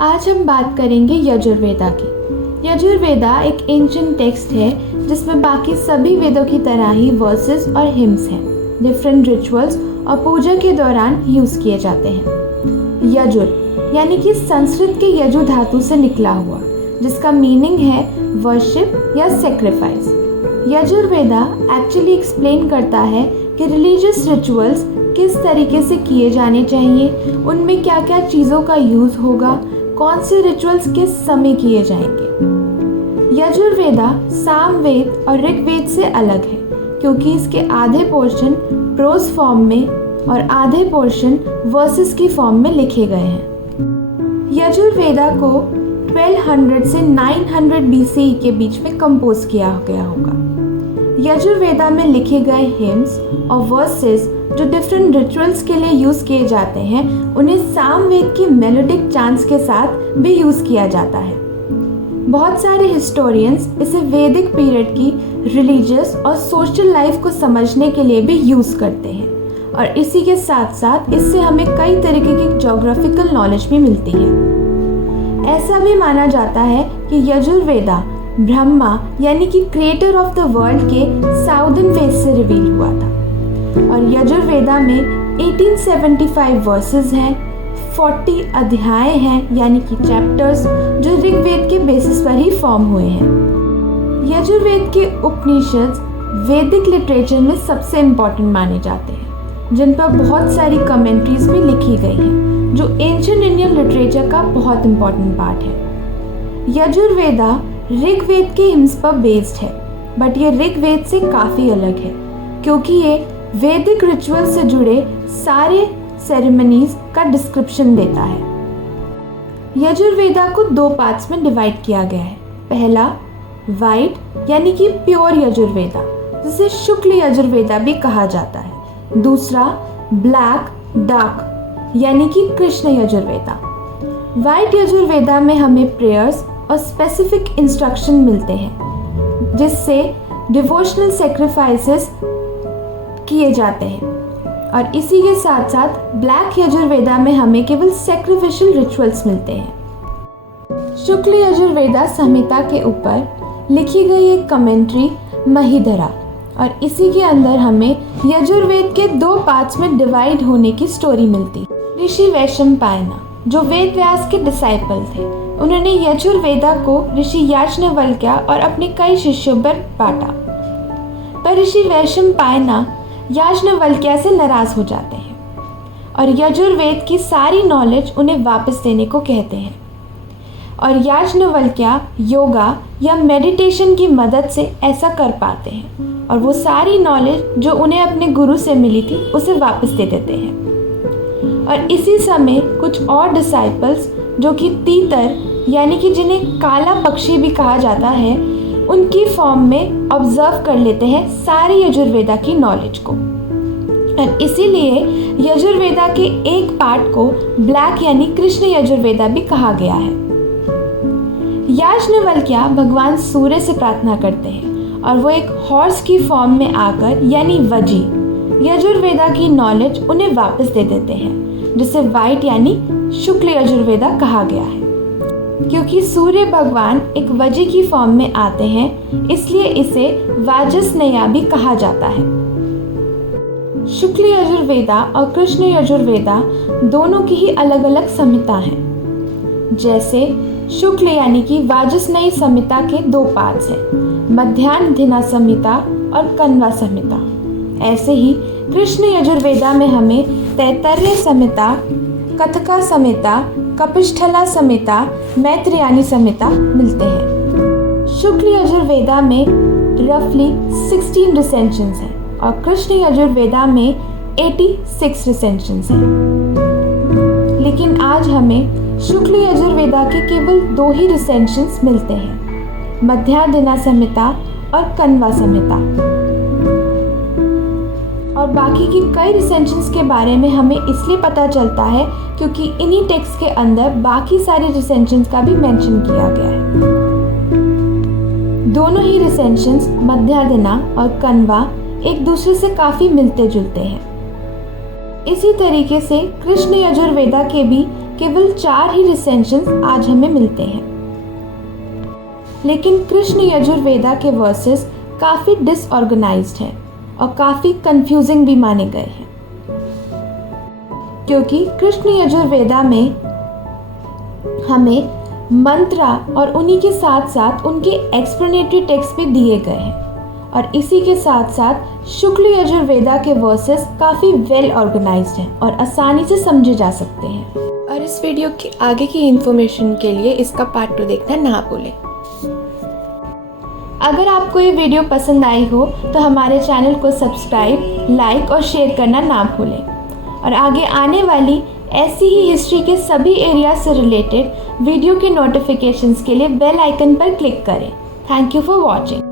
आज हम बात करेंगे यजुर्वेदा की। यजुर्वेदा एक एंशिएंट टेक्स्ट है जिसमें बाकी सभी वेदों की तरह ही वर्सेस और हिम्स हैं। डिफरेंट रिचुअल्स और पूजा के दौरान यूज़ किए जाते हैं। यजुर यानी कि संस्कृत के यजु धातु से निकला हुआ, जिसका मीनिंग है वर्शिप या सेक्रीफाइस। यजुर्वेदा एक्चुअली एक्सप्लेन करता है कि रिलीजियस रिचुअल्स किस तरीके से किए जाने चाहिए, उनमें क्या क्या चीज़ों का यूज़ होगा, कौन से रिचुअल्स किस समय किए जाएंगे। यजुर्वेदा सामवेद और ऋग्वेद से अलग है क्योंकि इसके आधे पोर्शन प्रोज फॉर्म में और आधे पोर्शन वर्सेस की फॉर्म में लिखे गए हैं। यजुर्वेदा को 1200 से 900 BCE के बीच में कंपोज किया गया होगा। यजुर्वेदा में लिखे गए हिम्स और वर्सेस जो डिफरेंट रिचुअल्स के लिए यूज़ किए जाते हैं, उन्हें सामवेद की मेलोडिक चांट्स के साथ भी यूज़ किया जाता है। बहुत सारे हिस्टोरियंस इसे वैदिक पीरियड की रिलीजियस और सोशल लाइफ को समझने के लिए भी यूज़ करते हैं, और इसी के साथ साथ इससे हमें कई तरीके की ज्योग्राफिकल नॉलेज भी मिलती है। ऐसा भी माना जाता है कि यजुर्वेदा ब्रह्मा यानी कि क्रिएटर ऑफ द वर्ल्ड के साउदर्न फेस से रिवील हुआ था, और यजुर्वेदा में 1875 वर्सेस हैं, 40 अध्याय हैं यानी कि चैप्टर्स, जो ऋग्वेद के बेसिस पर ही फॉर्म हुए हैं। यजुर्वेद के उपनिषद वैदिक लिटरेचर में सबसे इम्पॉर्टेंट माने जाते हैं, जिन पर बहुत सारी कमेंट्रीज भी लिखी गई हैं, जो एंशिएंट इंडियन लिटरेचर का बहुत इम्पॉर्टेंट पार्ट है। यजुर्वेदा ऋग्वेद के हिम्स पर बेस्ड है, बट ये ऋग्वेद से काफ़ी अलग है क्योंकि ये वैदिक रिचुअल से जुड़े सारे सेरेमनीज का डिस्क्रिप्शन देता है। यजुर्वेदा को 2 पार्ट्स में डिवाइड किया गया है। पहला वाइट यानी कि प्योर यजुर्वेदा, जिसे शुक्ल यजुर्वेदा भी कहा जाता है। दूसरा ब्लैक डार्क यानी कि कृष्ण यजुर्वेदा। वाइट यजुर्वेदा में हमें प्रेयर्स और स्पेसिफिक इंस्ट्रक्शन मिलते हैं, जिससे डिवोशनल सेक्रीफाइसेस किए जाते हैं, और इसी के साथ साथ ब्लैक यजुर्वेदा में हमें केवल सैक्रिफिशियल रिचुअल्स मिलते हैं। शुक्ल यजुर्वेदा संहिता के ऊपर लिखी गई एक कमेंट्री महिधरा, और इसी के अंदर हमें यजुर्वेद के 2 पार्ट्स में डिवाइड होने की स्टोरी मिलती। ऋषि वैशंपायन जो वेद व्यास के डिसाइपल थे, उन्होंने यजुर्वेदा को ऋषि याज्ञवल्क्य और अपने कई शिष्यों पर बांटा, पर ऋषि वैशंपायन याज्ञवल्क्य से नाराज हो जाते हैं और यजुर्वेद की सारी नॉलेज उन्हें वापस देने को कहते हैं, और याज्ञवल्क्य योगा या मेडिटेशन की मदद से ऐसा कर पाते हैं, और वो सारी नॉलेज जो उन्हें अपने गुरु से मिली थी उसे वापस दे देते हैं। और इसी समय कुछ और डिसाइपल्स जो कि तीतर यानी कि जिन्हें काला पक्षी भी कहा जाता है, उनकी फॉर्म में ऑब्जर्व कर लेते हैं सारी यजुर्वेदा की नॉलेज को, और इसीलिए यजुर्वेदा के एक पार्ट को ब्लैक यानी कृष्ण यजुर्वेदा भी कहा गया है। याज्ञवल्क्य भगवान सूर्य से प्रार्थना करते हैं, और वो एक हॉर्स की फॉर्म में आकर यानी वजी यजुर्वेदा की नॉलेज उन्हें वापस दे देते हैं, जिसे वाइट यानी शुक्ल यजुर्वेदा कहा गया है। क्योंकि सूर्य भगवान एक वजी की फॉर्म में आते हैं, इसलिए इसे वाजसनेया भी कहा जाता है। शुक्ल यजुर्वेदा और कृष्ण यजुर्वेदा दोनों की ही अलग अलग संहिता हैं। जैसे शुक्ल यानी कि वाजसनेयी संहिता के 2 पार्ट्स हैं, मध्याह्न संहिता और कण्वा संहिता। ऐसे ही कृष्ण यजुर्वेदा में हमें तैत्तरीय संहिता, कथका संहिता, कपिष्ठला संहिता, मैत्रेयानी संहिता मिलते हैं। शुक्ल यजुर्वेदा में रफली 16 रिसेंशंस हैं, और कृष्ण यजुर्वेदा में 86 रिसेंशंस हैं। लेकिन आज हमें शुक्ल यजुर्वेदा के केवल 2 ही रिसेंशंस मिलते हैं, मध्याह्न संहिता और कण्वा संहिता, और बाकी की कई रिसेंशंस के बारे में हमें इसलिए पता चलता है क्योंकि इन्हीं टेक्स्ट के अंदर बाकी सारे रिसेंशंस का भी मेंशन किया गया है। दोनों ही रिसेंशंस मध्याह्न और कण्वा एक दूसरे से काफ़ी मिलते जुलते हैं। इसी तरीके से कृष्ण यजुर्वेदा के भी केवल 4 ही रिसेंशंस आज हमें मिलते हैं। लेकिन कृष्ण यजुर्वेदा के वर्सेस काफ़ी डिसऑर्गेनाइज्ड हैं और काफ़ी कंफ्यूजिंग भी माने गए हैं, क्योंकि कृष्ण यजुर्वेदा में हमें मंत्रा और उन्हीं के साथ साथ उनके एक्सप्लेनेटरी टेक्स्ट भी दिए गए हैं, और इसी के साथ साथ शुक्ल यजुर्वेदा के वर्सेस काफ़ी वेल ऑर्गेनाइज्ड हैं और आसानी से समझे जा सकते हैं। और इस वीडियो की आगे की इन्फॉर्मेशन के लिए इसका पार्ट 2 देखना ना भूलें। अगर आपको ये वीडियो पसंद आई हो तो हमारे चैनल को सब्सक्राइब, लाइक और शेयर करना ना भूलें, और आगे आने वाली ऐसी ही हिस्ट्री के सभी एरिया से रिलेटेड वीडियो के नोटिफिकेशंस के लिए बेल आइकन पर क्लिक करें। Thank you for watching.